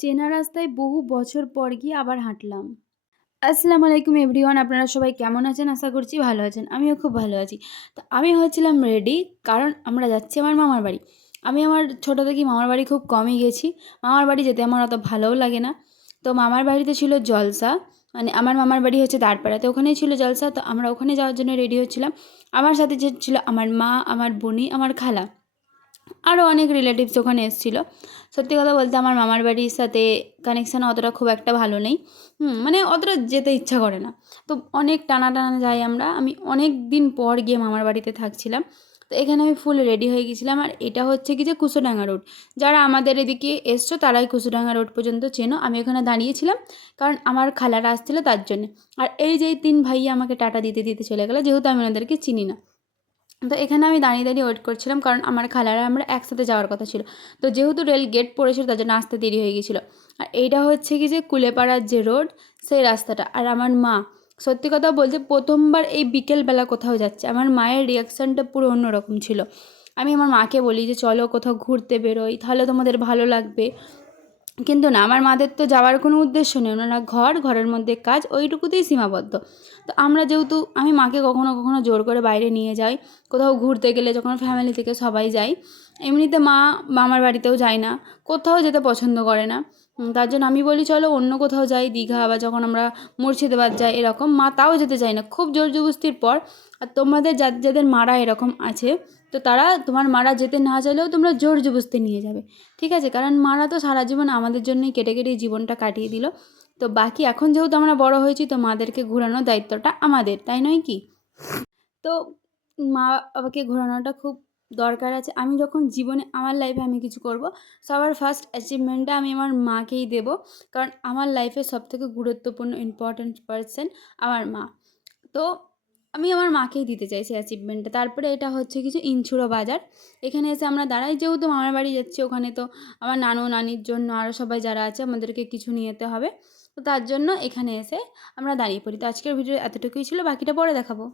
চেনা রাস্তায় বহু বছর পর গিয়ে আবার হাঁটলাম। আসসালামু আলাইকুম এভরিওয়ান, আপনারা সবাই কেমন আছেন? আশা করছি ভালো আছেন। আমিও খুব ভালো আছি। তো আমি হচ্ছিলাম রেডি, কারণ আমরা যাচ্ছি আমার মামার বাড়ি। আমি আমার ছোটো থেকেই মামার বাড়ি খুব কমই গেছি। মামার বাড়ি যেতে আমার অত ভালোও লাগে না। তো মামার বাড়িতে ছিল জলসা, মানে আমার মামার বাড়ি হচ্ছে দাঁড়পাড়াতে, ওখানেই ছিল জলসা। তো আমরা ওখানে যাওয়ার জন্য রেডি হচ্ছিলাম। আমার সাথে যে ছিল আমার মা, আমার বোনি, আমার খালা, আরও অনেক রিলেটিভস ওখানে এসেছিলো। সত্যি কথা বলতে আমার মামার বাড়ির সাথে কানেকশান অতটা খুব একটা ভালো নেই। মানে অতটা যেতে ইচ্ছা করে না। তো অনেক টানা টানা যাই আমরা। আমি অনেক দিন পর গিয়ে মামার বাড়িতে থাকছিলাম। তো এখানে আমি ফুল রেডি হয়ে গেছিলাম। আর এটা হচ্ছে কি যে কুসুডাঙ্গা রোড। যারা আমাদের এদিকে এসছো তারাই কুসুডাঙ্গা রোড পর্যন্ত চেনো। আমি ওখানে দাঁড়িয়েছিলাম কারণ আমার খালারা আসছিলো তার জন্যে। আর এই যে 3 ভাইয়া আমাকে টাটা দিতে দিতে চলে গেলো, যেহেতু আমি ওনাদেরকে চিনি না। তো এখানে আমি দাঁড়িয়ে দাঁড়িয়ে ওয়েট করছিলাম, কারণ আমার খালারা আমরা একসাথে যাওয়ার কথা ছিল। তো যেহেতু রেল গেট পড়েছিল তার জন্য আসতে দেরি হয়ে গেছিলো। আর এইটা হচ্ছে কি যে কুলেপাড়ার যে রোড, সেই রাস্তাটা। আর আমার মা, সত্যি কথা বলতে প্রথমবার এই বিকেলবেলা কোথাও যাচ্ছে, আমার মায়ের রিয়াকশানটা পুরো অন্যরকম ছিল। আমি আমার মাকে বলি যে চলো কোথাও ঘুরতে বেরোই, তাহলে তোমাদের ভালো লাগবে। কিন্তু না, আমার মাদের তো যাওয়ার কোনো উদ্দেশ্য নেই। ওনারা ঘরের মধ্যে কাজ, ওইটুকুতেই সীমাবদ্ধ। তো আমরা যেহেতু, আমি মাকে কখনো কখনো জোর করে বাইরে নিয়ে যাই, কোথাও ঘুরতে গেলে যখন ফ্যামিলি থেকে সবাই যায়। এমনিতে মা মামার বাড়িতেও যায় না, কোথাও যেতে পছন্দ করে না। তার জন্য আমি বলি চলো অন্য কোথাও যাই, দীঘা, বা যখন আমরা মুর্শিদাবাদ যাই এরকম, মা তাও যেতে চায় না, খুব জোর জবরদস্তির পর। আর তোমাদের যাদের মারা এরকম আছে, তো তারা, তোমার মারা যেতে না চাইলেও তোমরা জোর জবরদস্তি নিয়ে যাবে, ঠিক আছে? কারণ মারা তো সারা জীবন আমাদের জন্যই কেটে কেটে জীবনটা কাটিয়ে দিল। তো বাকি এখন যেহেতু আমরা বড় হয়েছি, তো মাদেরকে ঘোরানোর দায়িত্বটা আমাদের, তাই নয় কি? তো মা বাবাকে ঘোরানোটা খুব দরকার আছে। আমি যখন জীবনে আমার লাইফে আমি কিছু করব, সবার ফার্স্ট অ্যাচিভমেন্টটা আমি আমার মাকেই দেব। কারণ আমার লাইফে সবথেকে গুরুত্বপূর্ণ ইম্পর্ট্যান্ট পার্সন আমার মা। তো আমি আমার মাকেই দিতে চাই সেই অ্যাচিভমেন্টটা। তারপরে এটা হচ্ছে কিছু ইনছুড়ো বাজার। এখানে এসে আমরা দাঁড়াই, যেহেতু মামার বাড়ি যাচ্ছি, ওখানে তো আমার নানু নানির জন্য আরও সবাই যারা আছে আমাদেরকে কিছু নিয়ে যেতে হবে। তো তার জন্য এখানে এসে আমরা দাঁড়িয়ে পড়ি। তো আজকের ভিডিও এতটুকুই ছিল, বাকিটা পরে দেখাবো।